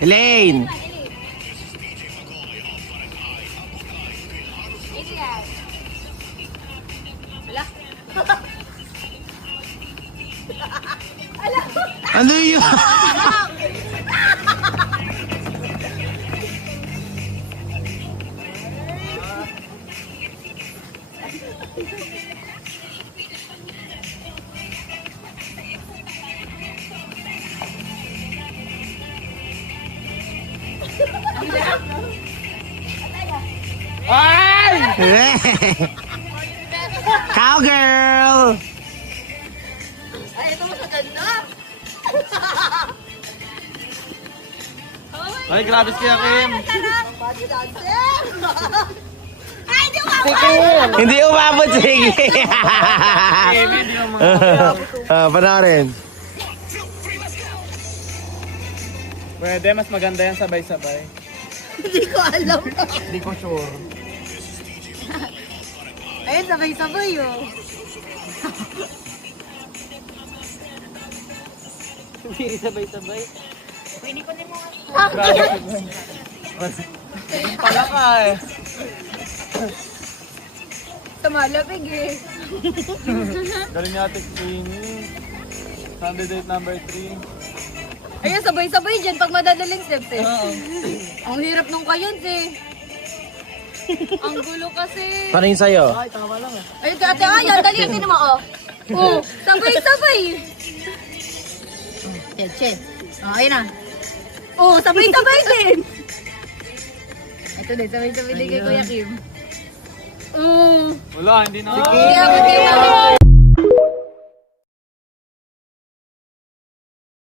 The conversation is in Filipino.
Elaine! Ano yun? Ay! Cowgirl! Ay, ito mas maganda. Ay, grabe si Kim. Body dancer. Ay, di ba? Hindi umabot, sige. Panoorin. Pwede, mas maganda yan sabay-sabay. Hindi ko alam. Hindi ko sure. Ayun, sabay-sabay oh. Hindi sabay-sabay. Pwede ko na mo. Grabe pala ka eh. Tumalabig eh. Galing niya Ate Queenie. Candidate number 3. Ayun, sabay-sabay dyan pag madadaling steps eh. Oo. Ang hirap nung kayon eh. Ang gulo kasi. Paano yun sa'yo? Ay, tama lang eh. Ayun, ate, ayan, dali natin mo oh. Oh, sabay-sabay. Che. Oh, ayun na. Oh, sabay-sabay din. Ito din, sabay-sabay din kay Kuya Kim. Oh. Wala, hindi na. Hindi ako din.